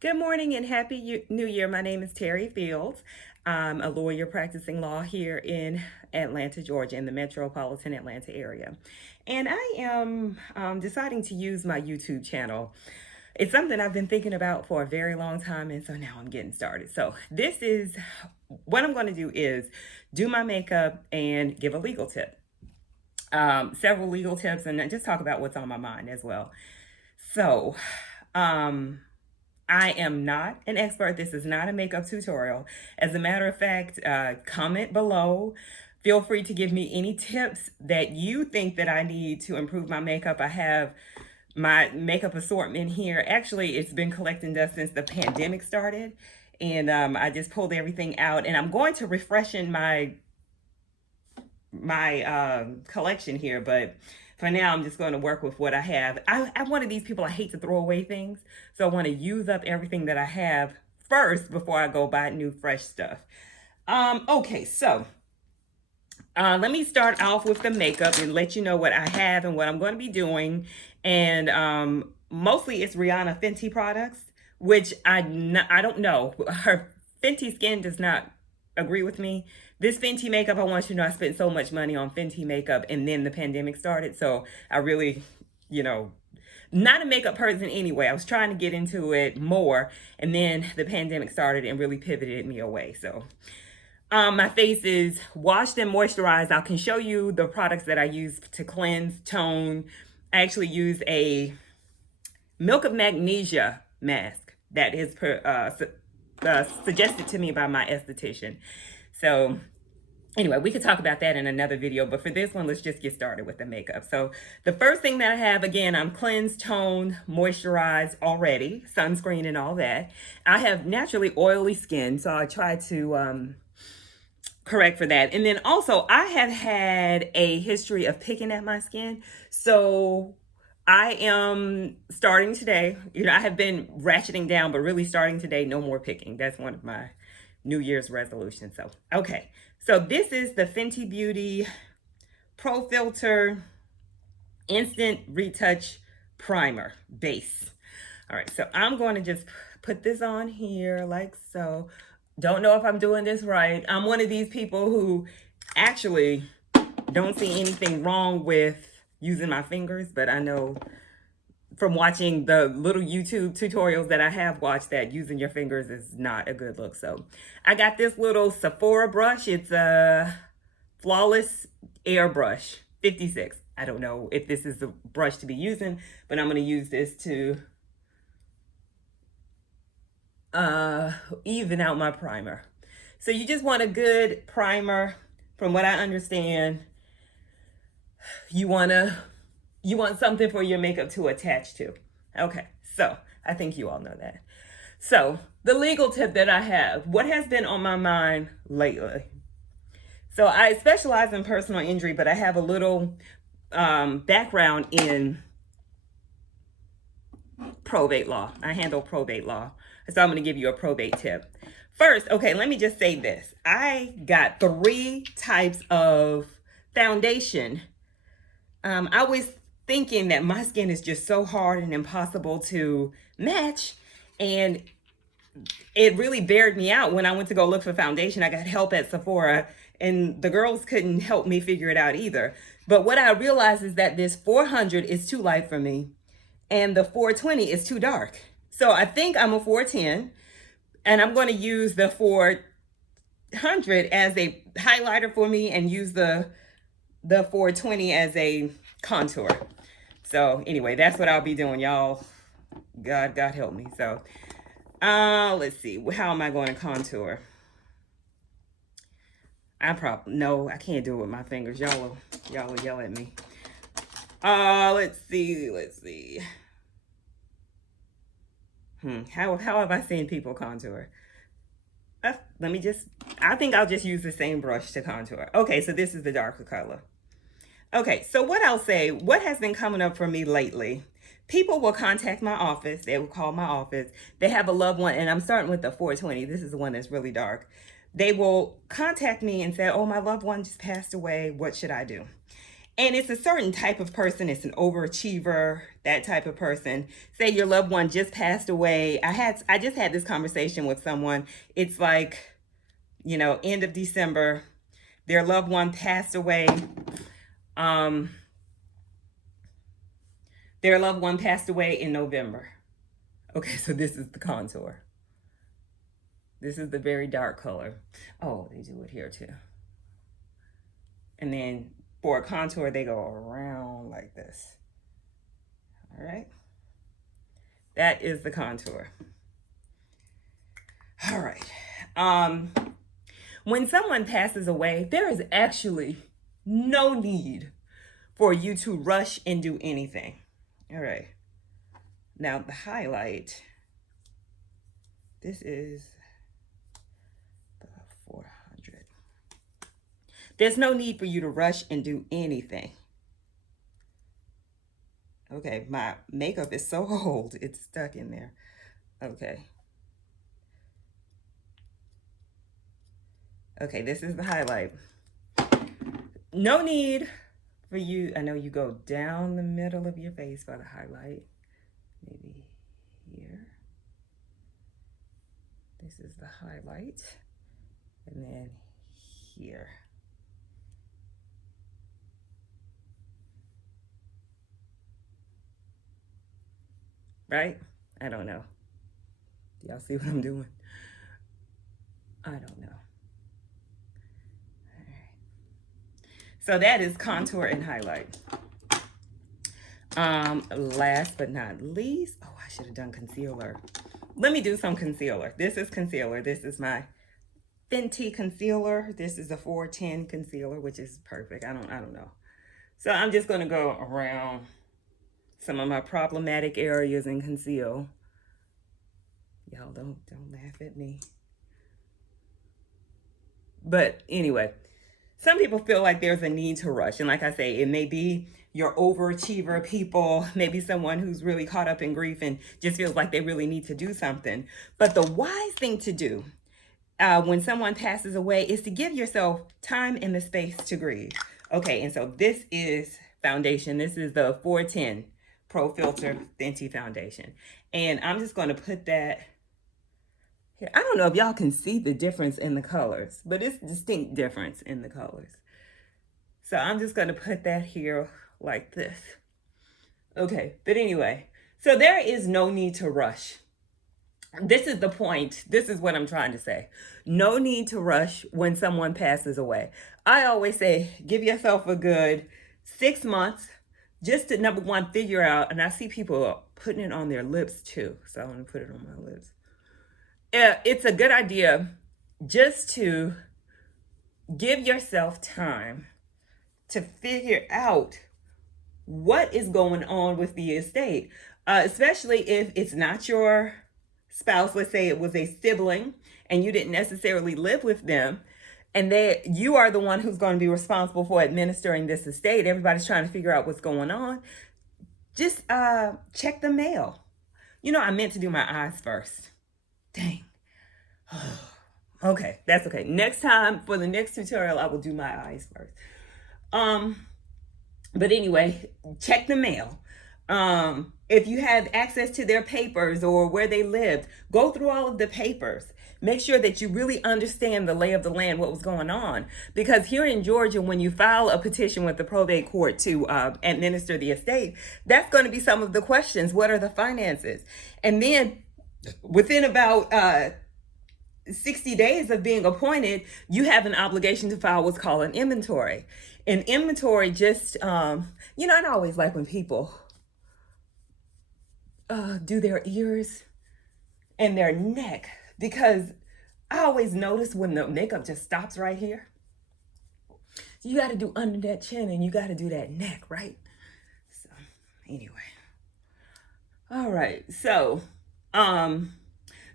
Good morning and happy New Year. My name is Terry Fields. I'm a lawyer practicing law here in Atlanta, Georgia, in the metropolitan Atlanta area. And I am deciding to use my YouTube channel. It's something I've been thinking about for a very long time, and so now I'm getting started. So, this is what I'm going to do is do my makeup and give a legal tip. Several legal tips, and just talk about what's on my mind as well. So, um, I am not an expert. This is not a makeup tutorial. As a matter of fact, comment below. Feel free to give me any tips that you think that I need to improve my makeup. I have my makeup assortment here. Actually, it's been collecting dust since the pandemic started. And I just pulled everything out. And I'm going to refreshen my collection here, but for now I'm just going to work with what I have. I'm one of these people, I hate to throw away things, so I want to use up everything that I have first before I go buy new fresh stuff. Okay, so let me start off with the makeup and let you know what I have and what I'm going to be doing. And mostly it's Rihanna Fenty products, which I don't know. Her Fenty skin does not agree with me. This Fenty makeup, I want you to know, I spent so much money on Fenty makeup and then the pandemic started. So I really, not a makeup person anyway. I was trying to get into it more, and then the pandemic started and really pivoted me away. So my face is washed and moisturized. I can show you the products that I use to cleanse, tone. I actually use a Milk of Magnesia mask that is suggested to me by my esthetician. So anyway, we could talk about that in another video, but for this one, let's just get started with the makeup. So the first thing that I have, again, I'm cleansed, toned, moisturized already, sunscreen and all that. I have naturally oily skin, so I try to correct for that. And then also, I have had a history of picking at my skin, so I am starting today. I have been ratcheting down, but really starting today, no more picking. That's one of my New Year's resolutions. So, okay. So this is the Fenty Beauty Pro Filter Instant Retouch Primer Base. All right, so I'm going to just put this on here like so. Don't know if I'm doing this right. I'm one of these people who actually don't see anything wrong with using my fingers, but I know from watching the little YouTube tutorials that I have watched that using your fingers is not a good look. So I got this little Sephora brush. It's a Flawless Airbrush 56. I don't know if this is the brush to be using, but I'm going to use this to even out my primer. So you just want a good primer. From what I understand, you want something for your makeup to attach to. Okay, so I think you all know that. So the legal tip that I have, what has been on my mind lately? So I specialize in personal injury, but I have a little background in probate law. I handle probate law. So I'm going to give you a probate tip. First, okay, let me just say this. I got 3 types of foundation. I was thinking that my skin is just so hard and impossible to match, and it really bared me out when I went to go look for foundation. I got help at Sephora, and the girls couldn't help me figure it out either. But what I realized is that this 400 is too light for me, and the 420 is too dark. So I think I'm a 410, and I'm going to use the 400 as a highlighter for me and use the 420 as a contour. So anyway, that's what I'll be doing, y'all. God help me. So let's see, how am I going to contour? I can't do it with my fingers. Y'all will yell at me. Let's see. How have I seen people contour? I think I'll just use the same brush to contour. Okay, so this is the darker color. Okay, so what I'll say, what has been coming up for me lately, people will contact my office. They will call my office. They have a loved one, and I'm starting with the 420. This is the one that's really dark. They will contact me and say, oh, my loved one just passed away. What should I do? And it's a certain type of person. It's an overachiever, that type of person. Say your loved one just passed away. I just had this conversation with someone. It's like, end of December, their loved one passed away. Their loved one passed away in November. Okay, so this is the contour. This is the very dark color. Oh, they do it here too. And then for a contour, they go around like this. All right. That is the contour. All right. When someone passes away, there is actually no need for you to rush and do anything. All right. Now the highlight, this is the 400. There's no need for you to rush and do anything. Okay, my makeup is so old, it's stuck in there. Okay. Okay, this is the highlight. No need for you, I know you go down the middle of your face for the highlight. Maybe here. This is the highlight. And then here. Right? I don't know. Do y'all see what I'm doing? I don't know. All right. So that is contour and highlight. Last but not least, oh, I should have done concealer. Let me do some concealer. This is concealer. This is my Fenty concealer. This is a 410 concealer, which is perfect. I don't know. So I'm just going to go around some of my problematic areas and conceal. Y'all don't laugh at me. But anyway, some people feel like there's a need to rush. And like I say, it may be your overachiever people, maybe someone who's really caught up in grief and just feels like they really need to do something. But the wise thing to do when someone passes away is to give yourself time and the space to grieve. Okay, and so this is foundation. This is the 410 Pro Filter Fenty foundation. And I'm just going to put that here. I don't know if y'all can see the difference in the colors, but it's distinct difference in the colors. So I'm just going to put that here like this. Okay, but anyway, so there is no need to rush. This is the point. This is what I'm trying to say. No need to rush when someone passes away. I always say, give yourself a good 6 months just to, number one, figure out, and I see people putting it on their lips too. So I'm going to put it on my lips. It's a good idea just to give yourself time to figure out what is going on with the estate, especially if it's not your spouse. Let's say it was a sibling and you didn't necessarily live with them, and you are the one who's going to be responsible for administering this estate. Everybody's trying to figure out what's going on. Just check the mail. I meant to do my eyes first. Dang. Okay, that's okay. Next time, for the next tutorial, I will do my eyes first. But anyway, check the mail. If you have access to their papers or where they lived, go through all of the papers. Make sure that you really understand the lay of the land, what was going on. Because here in Georgia, when you file a petition with the probate court to administer the estate, that's going to be some of the questions. What are the finances? And then within about 60 days of being appointed, you have an obligation to file what's called an inventory. An inventory just, I always like when people do their ears and their neck, because I always notice when the makeup just stops right here. You got to do under that chin and you got to do that neck, right? So anyway. All right. So,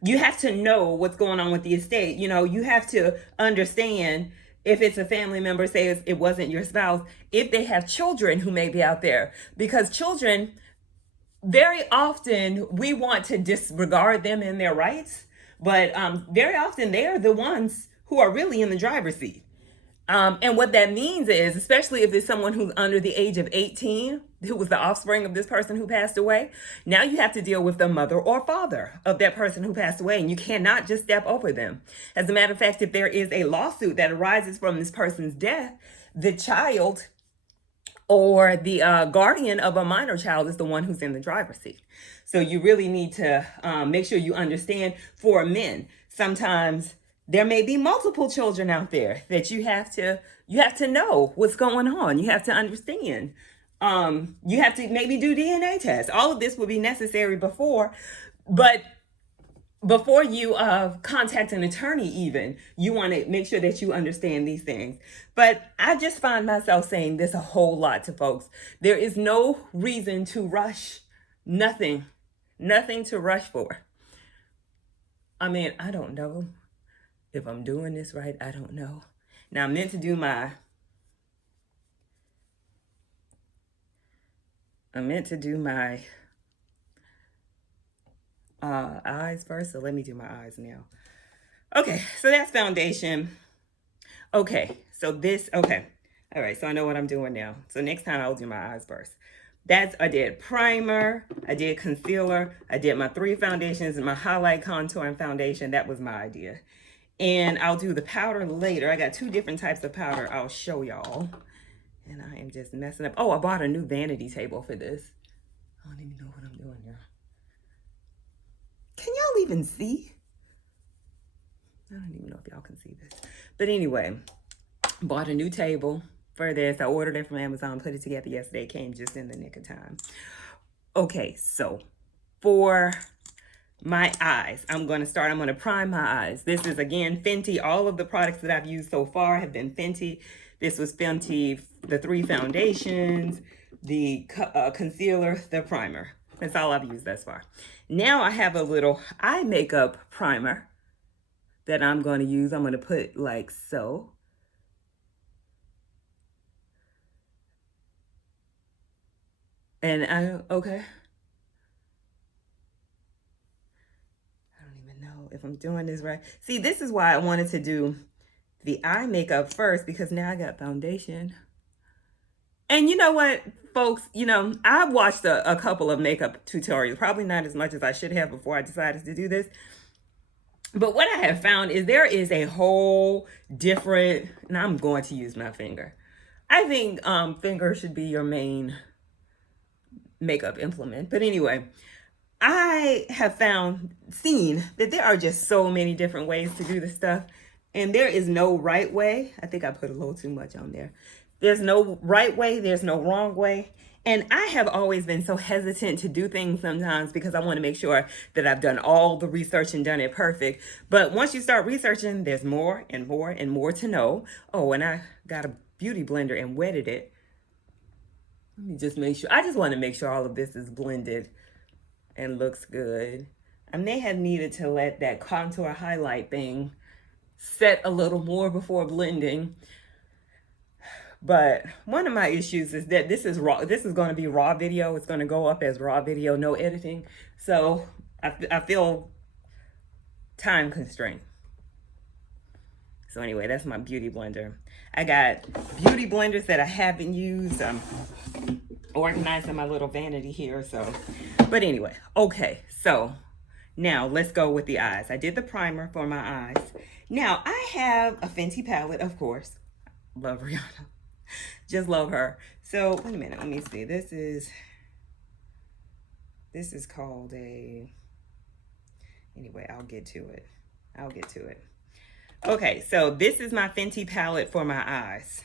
you have to know what's going on with the estate. You have to understand if it's a family member, say it wasn't your spouse, if they have children who may be out there. Because children, very often, we want to disregard them and their rights. But very often, they are the ones who are really in the driver's seat. And what that means is, especially if there's someone who's under the age of 18, who was the offspring of this person who passed away, now you have to deal with the mother or father of that person who passed away, and you cannot just step over them. As a matter of fact, if there is a lawsuit that arises from this person's death, the child or the guardian of a minor child is the one who's in the driver's seat. So you really need to make sure you understand. For men, sometimes there may be multiple children out there that you have to know what's going on. You have to understand. You have to maybe do DNA tests. All of this will be necessary but before you contact an attorney, even, you want to make sure that you understand these things. But I just find myself saying this a whole lot to folks. There is no reason to rush. Nothing to rush for. I mean, I don't know if I'm doing this right. I don't know. Now, I'm meant to do my eyes first, so let me do my eyes now. Okay, so that's foundation. Okay, all right, so I know what I'm doing now. So next time I'll do my eyes first. I did primer, I did concealer, I did my 3 foundations and my highlight, contour, and foundation. That was my idea. And I'll do the powder later. I got 2 different types of powder I'll show y'all. And I am just messing up. Oh, I bought a new vanity table for this. I don't even know what I'm doing here. Can y'all even see? I don't even know if y'all can see this. But anyway, bought a new table for this. I ordered it from Amazon, put it together yesterday. It came just in the nick of time. Okay, so for my eyes, I'm going to prime my eyes. This is, again, Fenty. All of the products that I've used so far have been Fenty. This was Fenty, the 3 foundations, the concealer, the primer. That's all I've used thus far. Now I have a little eye makeup primer that I'm going to use. I'm going to put like so. And okay. I don't even know if I'm doing this right. See, this is why I wanted to do the eye makeup first, because now I got foundation. And you know what, folks, I've watched a couple of makeup tutorials, probably not as much as I should have before I decided to do this. But what I have found is there is a whole different, and I'm going to use my finger. I think finger should be your main makeup implement. But anyway, I have seen that there are just so many different ways to do this stuff. And there is no right way. I think I put a little too much on there. There's no right way. There's no wrong way. And I have always been so hesitant to do things sometimes because I want to make sure that I've done all the research and done it perfect. But once you start researching, there's more and more and more to know. Oh, and I got a beauty blender and wetted it. Let me just make sure. I just want to make sure all of this is blended and looks good. I may have needed to let that contour highlight thing set a little more before blending. But one of my issues is that this is raw. This is going to be raw video. It's going to go up as raw video, no editing. So I feel time constrained. So anyway, that's my beauty blender. I got beauty blenders that I haven't used. I'm organizing my little vanity here. But anyway, okay. So now let's go with the eyes. I did the primer for my eyes. Now I have a Fenty palette, of course. Love Rihanna. Just love her. So wait a minute, let me see. This is called a, anyway, I'll get to it. Okay, so this is my Fenty palette for my eyes.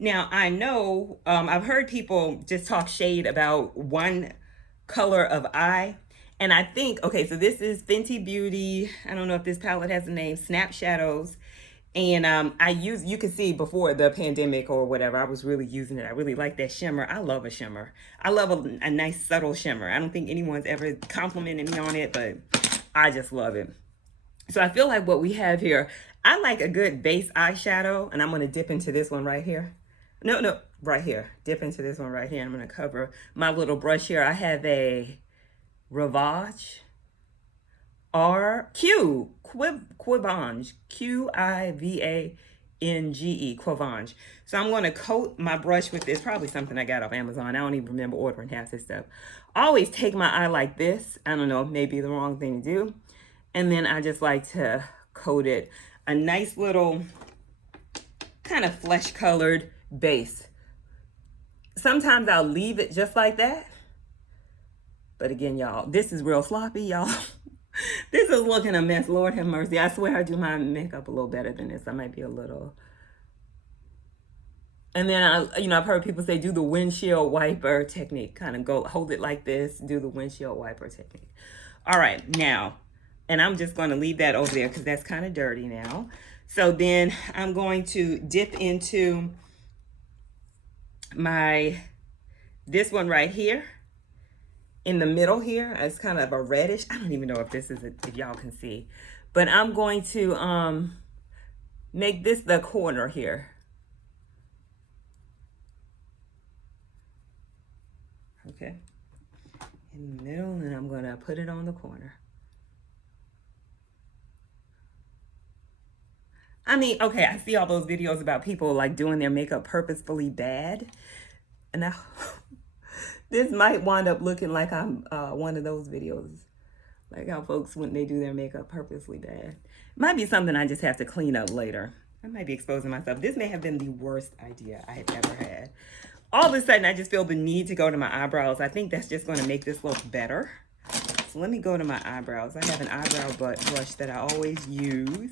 Now I know I've heard people just talk shade about one color of eye. And I think, okay, so this is Fenty Beauty. I don't know if this palette has a name, Snap Shadows. And you can see before the pandemic or whatever, I was really using it. I really like that shimmer. I love a shimmer. I love a nice subtle shimmer. I don't think anyone's ever complimented me on it, but I just love it. So I feel like what we have here, I like a good base eyeshadow, and I'm going to dip into this one right here. No, right here. Dip into this one right here. I'm going to cover my little brush here. I have a Rivage Quivange, Quivange Quavange. So I'm going to coat my brush with this, probably something I got off Amazon. I don't even remember ordering half this stuff. I always take my eye like this. I don't know, maybe the wrong thing to do. And then I just like to coat it a nice little kind of flesh colored base. Sometimes I'll leave it just like that. But again, y'all, this is real sloppy, y'all. This is looking a mess. Lord have mercy. I swear I do my makeup a little better than this. I might be a little. And then I've heard people say do the windshield wiper technique. Kind of go hold it like this, do the windshield wiper technique. All right, now, and I'm just going to leave that over there because that's kind of dirty now. So then I'm going to dip into this one right here. In the middle here, it's kind of a reddish. I don't even know if this is if y'all can see, but I'm going to make this the corner here. Okay, in the middle, and I'm gonna put it on the corner. I mean, okay, I see all those videos about people like doing their makeup purposefully bad, and now this might wind up looking like I'm one of those videos, like how folks when they do their makeup purposely bad. Might be something I just have to clean up later. I might be exposing myself. This may have been the worst idea I have ever had. All of a sudden, I just feel the need to go to my eyebrows. I think that's just going to make this look better. So let me go to my eyebrows. I have an eyebrow brush that I always use.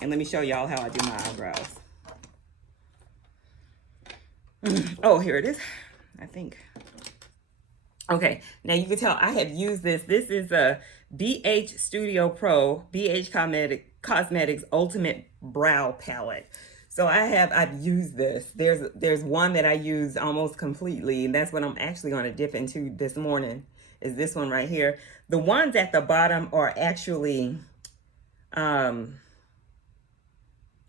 And let me show y'all how I do my eyebrows. Oh, here it is, I think. Okay, now you can tell I have used this. This is a BH Studio Pro, BH Cosmetics Ultimate Brow Palette. So I've used this. There's one that I use almost completely, and that's what I'm actually going to dip into this morning, is this one right here. The ones at the bottom are actually, okay,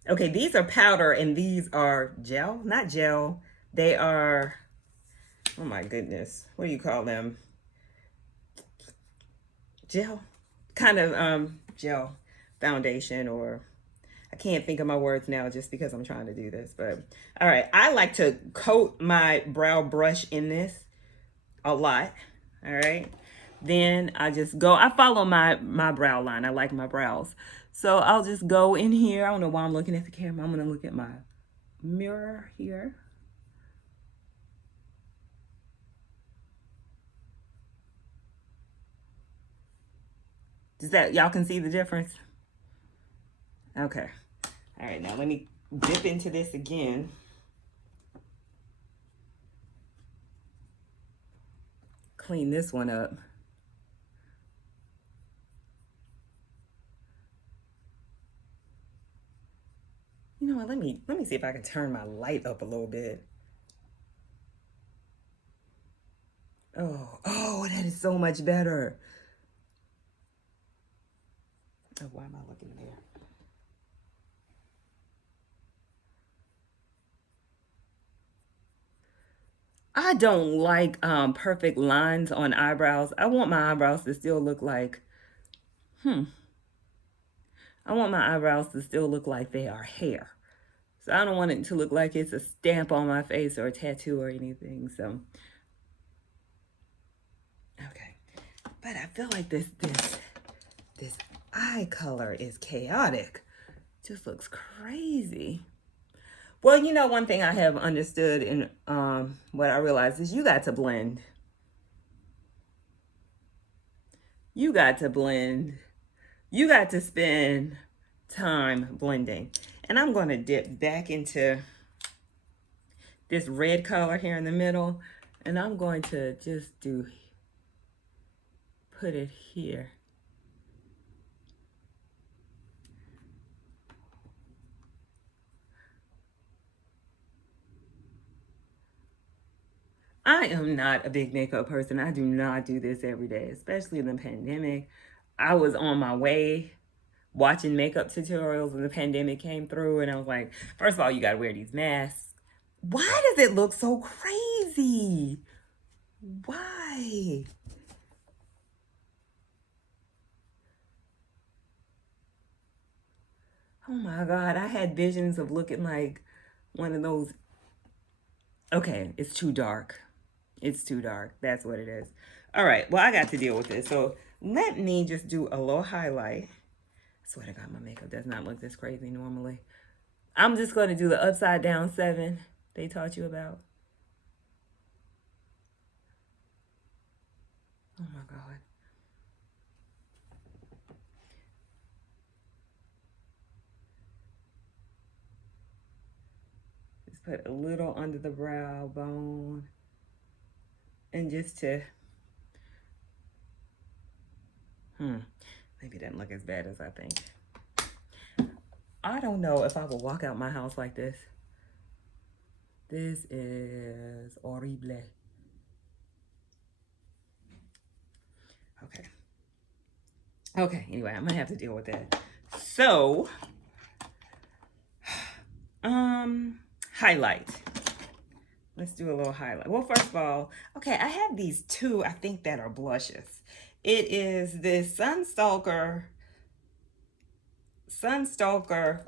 these are powder and these are gel, not gel. They are, oh my goodness, what do you call them? Gel, kind of gel foundation, or I can't think of my words now just because I'm trying to do this. But all right, I like to coat my brow brush in this a lot. All right, then I follow my brow line. I like my brows, so I'll just go in here. I don't know why I'm looking at the camera. I'm gonna look at my mirror here. Does that, y'all can see the difference? Okay. All right, now let me dip into this again. Clean this one up. You know what, let me see if I can turn my light up a little bit. Oh, that is so much better. Oh, why am I looking there? I don't like perfect lines on eyebrows. I want my eyebrows to still look like, I want my eyebrows to still look like they are hair. So I don't want it to look like it's a stamp on my face or a tattoo or anything. So, okay. But I feel like this eye color is chaotic. Just looks crazy. Well, you know, one thing I have understood and what I realized is you got to blend. You got to blend. You got to spend time blending. And I'm going to dip back into this red color here in the middle. And I'm going to just put it here. I am not a big makeup person. I do not do this every day, especially in the pandemic. I was on my way watching makeup tutorials when the pandemic came through, and I was like, first of all, you got to wear these masks. Why does it look so crazy? Why? Oh my God, I had visions of looking like one of those. Okay, it's too dark. It's too dark. That's what it is. All right, well, I got to deal with this. So let me just do a little highlight. I swear to God, my makeup does not look this crazy normally. I'm just going to do the upside down 7 they taught you about. Oh my God. Just put a little under the brow bone. And just to, maybe it doesn't look as bad as I think. I don't know if I will walk out my house like this. This is horrible. Okay. Okay, anyway, I'm gonna have to deal with that. So, highlight. Let's do a little highlight. Well, first of all, okay, I have these 2, I think, that are blushes. It is this Sunstalker,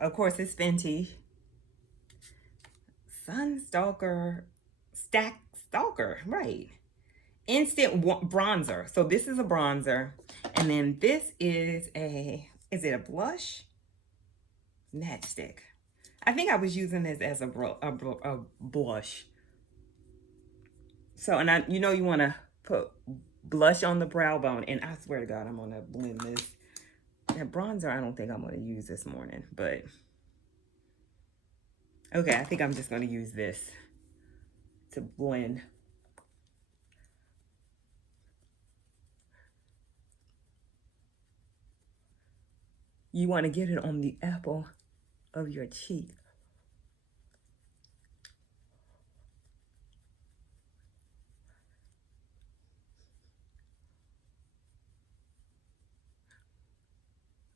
of course, it's Fenty. Sunstalker, Stalker, right. Instant bronzer. So this is a bronzer. And then this is is it a blush? Matchstick. I think I was using this as a blush. So, and you want to put blush on the brow bone. And I swear to God, I'm going to blend this. That bronzer, I don't think I'm going to use this morning. But, okay, I think I'm just going to use this to blend. You want to get it on the apple of your cheek.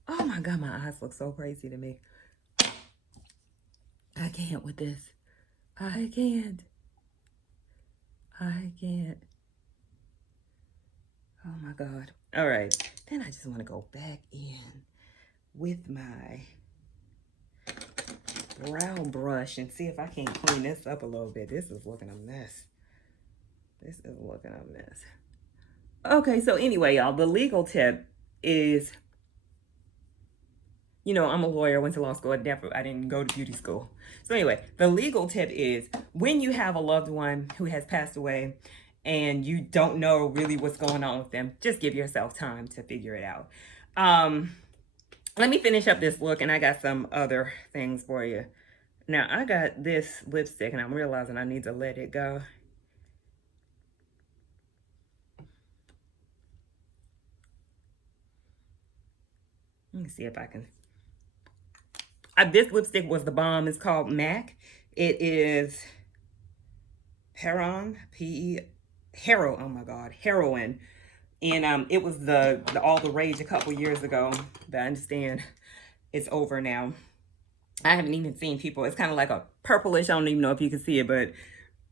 Oh my God, my eyes look so crazy to me. I can't with this. I can't. Oh my God. All right. Then I just want to go back in with my brow brush and see if I can clean this up a little bit. This is looking a mess. Okay, so anyway, y'all, the legal tip is, I'm a lawyer, went to law school. I didn't go to beauty school. So anyway, the legal tip is when you have a loved one who has passed away and you don't know really what's going on with them, just give yourself time to figure it out. Let me finish up this look, and I got some other things for you. Now, I got this lipstick, and I'm realizing I need to let it go. Let me see if I can. This lipstick was the bomb. It's called MAC. It is Heroin. Oh my God, heroin. And it was all the rage a couple years ago, but I understand it's over now. I haven't even seen people. It's kind of like a purplish. I don't even know if you can see it, but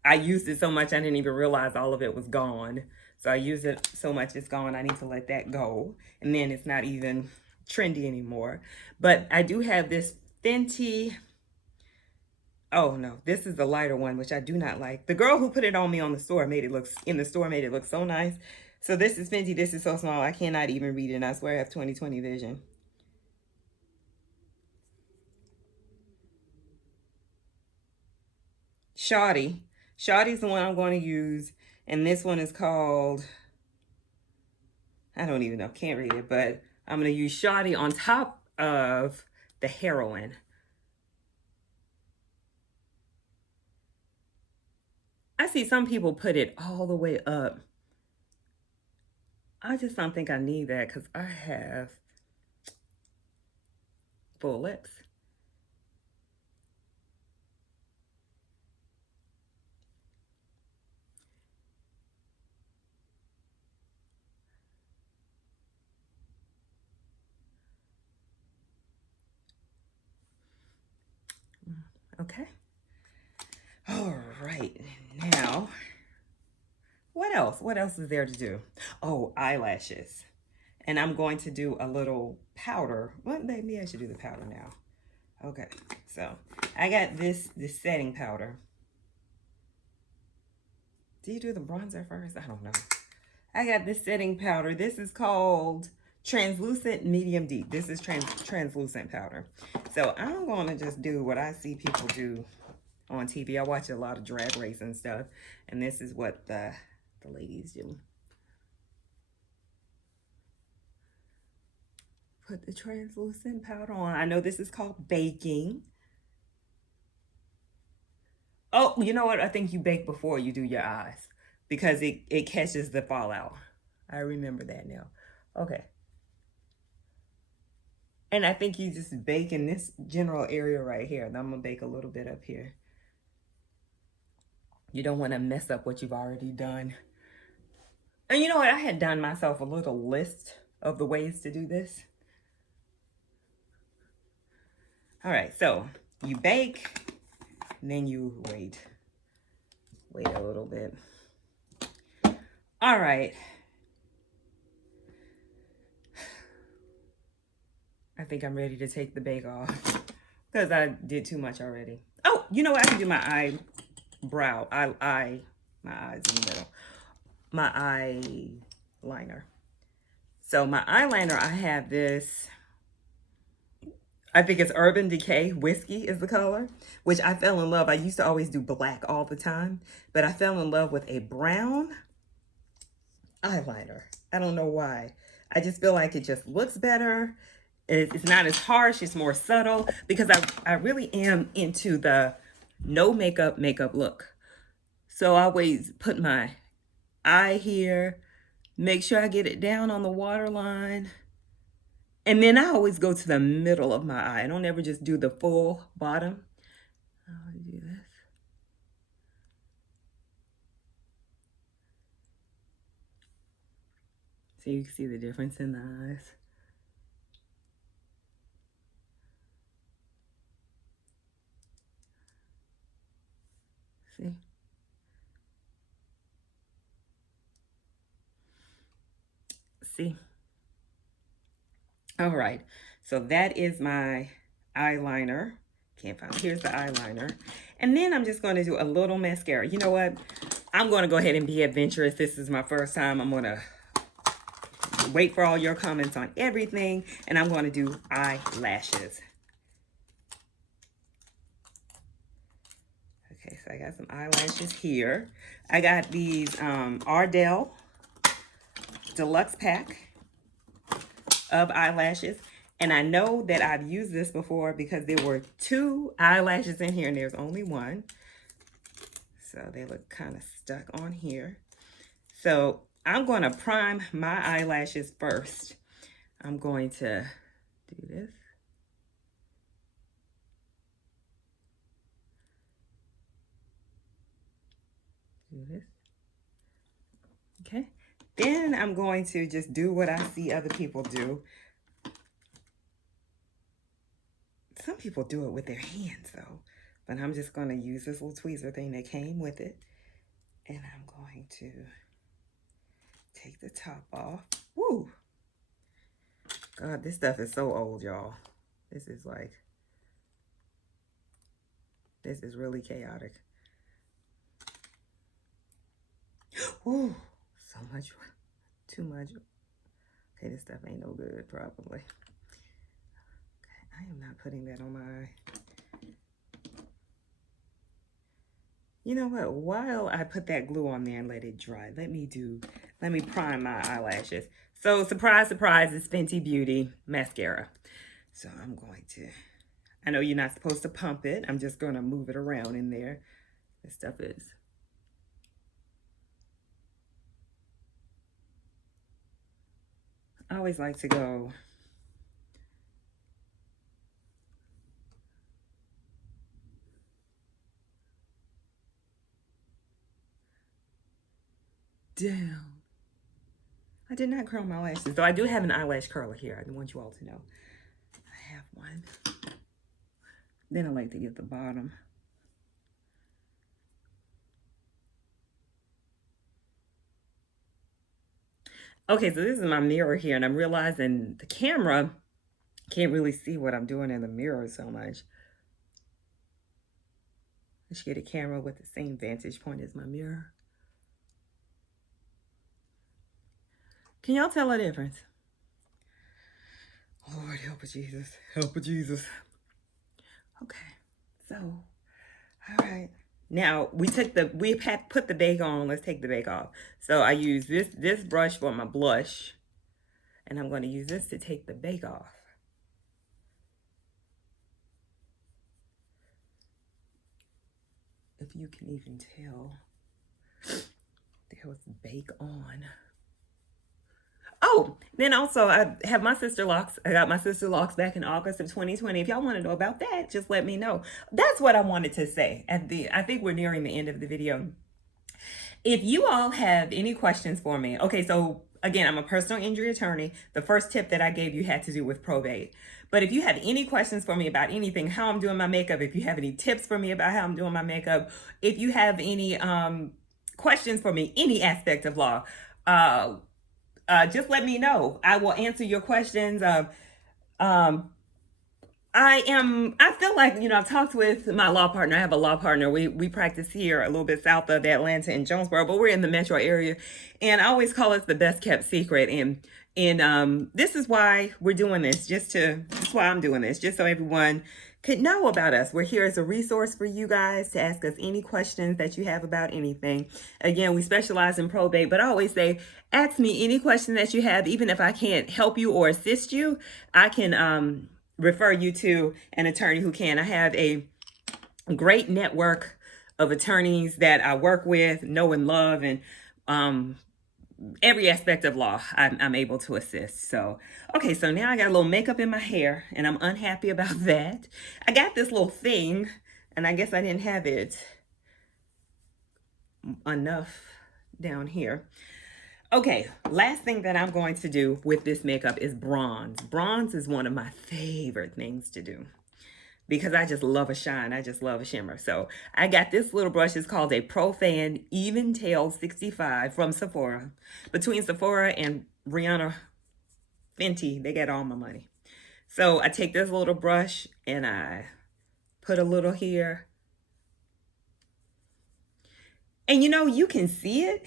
I used it so much I didn't even realize all of it was gone. So I used it so much it's gone. I need to let that go. And then it's not even trendy anymore. But I do have this Fenty. Oh no, this is the lighter one, which I do not like. The girl who put it on me in the store made it look so nice. So this is Fenty. This is so small I cannot even read it. And I swear I have 20/20 vision. Shoddy. Shoddy's the one I'm going to use. And this one is called, I don't even know, can't read it, but I'm going to use Shoddy on top of the heroin. I see some people put it all the way up. I just don't think I need that because I have full lips. Okay. All right. Now, what else? What else is there to do? Oh, eyelashes. And I'm going to do a little powder. Well, maybe I should do the powder now. Okay, so I got this setting powder. Do you do the bronzer first? I don't know. I got this setting powder. This is called Translucent Medium Deep. This is translucent powder. So I'm going to just do what I see people do on TV. I watch a lot of Drag Race and stuff. And this is what the ladies do. Put the translucent powder on. I know this is called baking. Oh, you know what? I think you bake before you do your eyes because it catches the fallout. I remember that now. Okay. And I think you just bake in this general area right here. And I'm going to bake a little bit up here. You don't want to mess up what you've already done. And you know what? I had done myself a little list of the ways to do this. All right, so you bake, and then you wait. Wait a little bit. All right. I think I'm ready to take the bake off because I did too much already. Oh, you know what? I can do my eyebrow. My eyes in the middle. My eyeliner. So my eyeliner, I have this. I think it's Urban Decay Whiskey is the color, which I fell in love. I used to always do black all the time, but I fell in love with a brown eyeliner. I don't know why. I just feel like it just looks better. It's not as harsh. It's more subtle because I really am into the no makeup look. So I always put my eye here, make sure I get it down on the waterline. And then I always go to the middle of my eye. I don't ever just do the full bottom. I'll do this. So you can see the difference in the eyes. See? See? All right. So that is my eyeliner. Can't find it. Here's the eyeliner. And then I'm just going to do a little mascara. You know what? I'm going to go ahead and be adventurous. This is my first time. I'm going to wait for all your comments on everything. And I'm going to do eyelashes. Okay, so I got some eyelashes here. I got these Ardell Deluxe Pack of eyelashes. And I know that I've used this before because there were 2 eyelashes in here and there's only one. So they look kind of stuck on here. So I'm going to prime my eyelashes first. I'm going to do this. Do this. Okay. Then I'm going to just do what I see other people do. Some people do it with their hands though, but I'm just going to use this little tweezer thing that came with it. And I'm going to take the top off. Woo! God, this stuff is so old, y'all. This is really chaotic. Ooh, so much, too much. Okay, this stuff ain't no good, probably. Okay, I am not putting that on my eye. You know what? While I put that glue on there and let it dry, let me prime my eyelashes. So, surprise, surprise, it's Fenty Beauty mascara. So I'm going to, I know you're not supposed to pump it. I'm just going to move it around in there. This stuff is. I always like to go down. I did not curl my lashes, though I do have an eyelash curler here. I want you all to know. I have one. Then I like to get the bottom. Okay, so this is my mirror here, and I'm realizing the camera can't really see what I'm doing in the mirror so much. I should get a camera with the same vantage point as my mirror. Can y'all tell a difference? Lord, help us, Jesus. Help us, Jesus. Okay, so, all right. Now, we put the bake on. Let's take the bake off. So I use this brush for my blush. And I'm going to use this to take the bake off. If you can even tell, there was bake on. Oh, then also I have my sister locks. I got my sister locks back in August of 2020. If y'all want to know about that, just let me know. That's what I wanted to say. I think we're nearing the end of the video. If you all have any questions for me, okay, so again, I'm a personal injury attorney. The first tip that I gave you had to do with probate. But if you have any questions for me about anything, how I'm doing my makeup, if you have any tips for me about how I'm doing my makeup, if you have any questions for me, any aspect of law, just let me know. I will answer your questions. I feel like, I've talked with my law partner. I have a law partner. We practice here a little bit south of Atlanta in Jonesboro, but we're in the metro area. And I always call us the best kept secret. And this is why we're doing this, that's why I'm doing this, just so everyone could know about us. We're here as a resource for you guys to ask us any questions that you have about anything. Again, we specialize in probate, but I always say, ask me any question that you have. Even if I can't help you or assist you, I can refer you to an attorney who can. I have a great network of attorneys that I work with, know and love, and every aspect of law I'm able to assist. So, okay, so now I got a little makeup in my hair and I'm unhappy about that. I got this little thing and I guess I didn't have it enough down here. Okay, last thing that I'm going to do with this makeup is bronze. Bronze is one of my favorite things to do because I just love a shine. I just love a shimmer. So I got this little brush. It's called a Profan Even Tail 65 from Sephora. Between Sephora and Rihanna Fenty, they got all my money. So I take this little brush and I put a little here. And you can see it.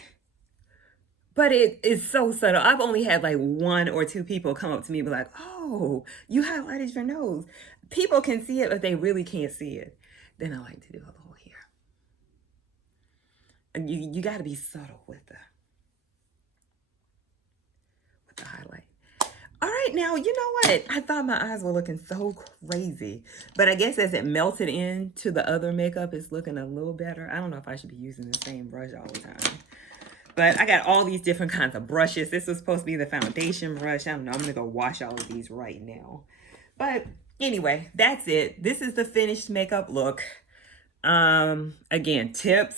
But it is so subtle. I've only had like 1 or 2 people come up to me and be like, oh, you highlighted your nose. People can see it, but they really can't see it. Then I like to do a little here. And you got to be subtle with the highlight. All right, now, you know what? I thought my eyes were looking so crazy. But I guess as it melted into the other makeup, it's looking a little better. I don't know if I should be using the same brush all the time. But I got all these different kinds of brushes. This was supposed to be the foundation brush. I don't know. I'm going to go wash all of these right now. But anyway, that's it. This is the finished makeup look. Again, tips,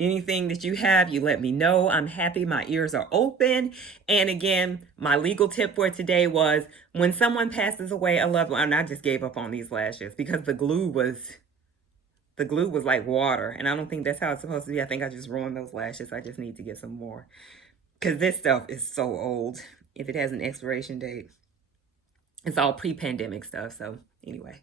anything that you have, you let me know. I'm happy my ears are open. And again, my legal tip for today was when someone passes away, a loved one, and I just gave up on these lashes because the glue was like water, and I don't think that's how it's supposed to be. I think I just ruined those lashes. I just need to get some more because this stuff is so old. If it has an expiration date, it's all pre-pandemic stuff. So anyway,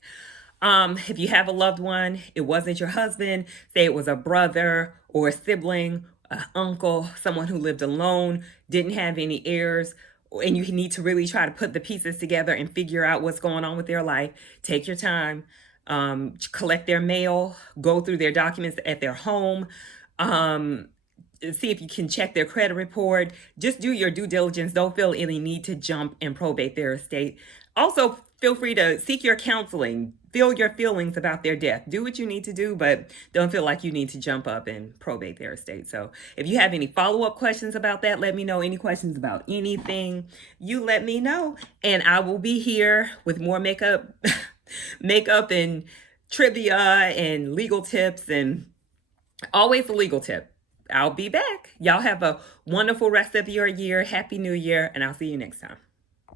if you have a loved one, it wasn't your husband, say it was a brother or a sibling, an uncle, someone who lived alone, didn't have any heirs, and you need to really try to put the pieces together and figure out what's going on with their life, take your time. Collect their mail, go through their documents at their home, see if you can check their credit report. Just do your due diligence. Don't feel any need to jump and probate their estate. Also, feel free to seek your counseling. Feel your feelings about their death. Do what you need to do, but don't feel like you need to jump up and probate their estate. So if you have any follow-up questions about that, let me know. Any questions about anything, you let me know. And I will be here with more makeup and trivia and legal tips, and always a legal tip. I'll be back. Y'all have a wonderful rest of your year. Happy New Year, and I'll see you next time.